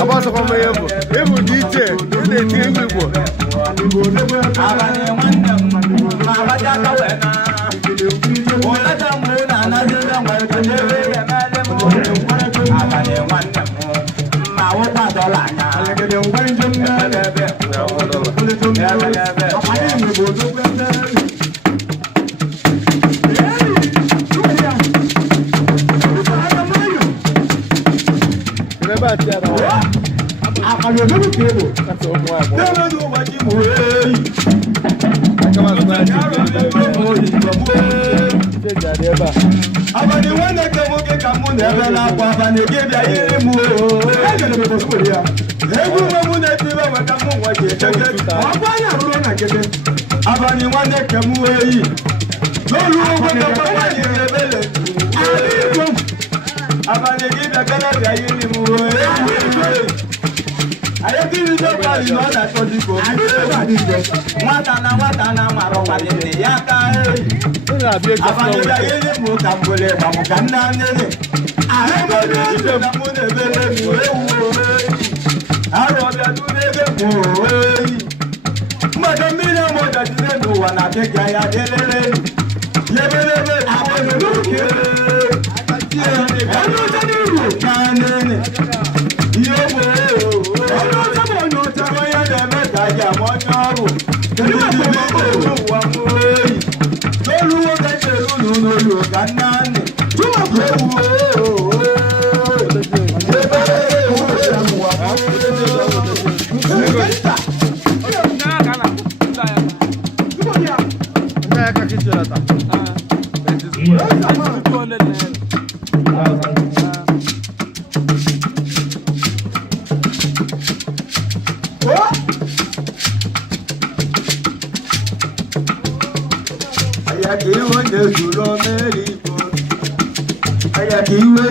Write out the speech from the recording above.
Abasa kwa mayevo, ebu DJ, ile timu igbo. Abani wana kemoke kamune bela kwa bani gebya yemu. Ebu mamune tiba wakamu waje tege. Wabanya rona kebe. Abani wana kemuwe. Lolu wona bani rebele. Abani gebya kala yemu. Ayekiri do bali no na tojiko. Watana maro bali yaka. Abani ya yele mo kambole ba mo kanna nene. Ahebo de na mo ne bele mi ewu. Aro bia du nebe mo e. Madam mi na mo da dine no wana ke ga ya delele. Yebelebe abonu luke. Ano tani ru kanene. Yebo. Ano tabo no tabo ya de meta ja mo nyoru. Tani mo wa mo e. Lolu ga chelu no lo kanane. Tuma ko. Ayaka iwe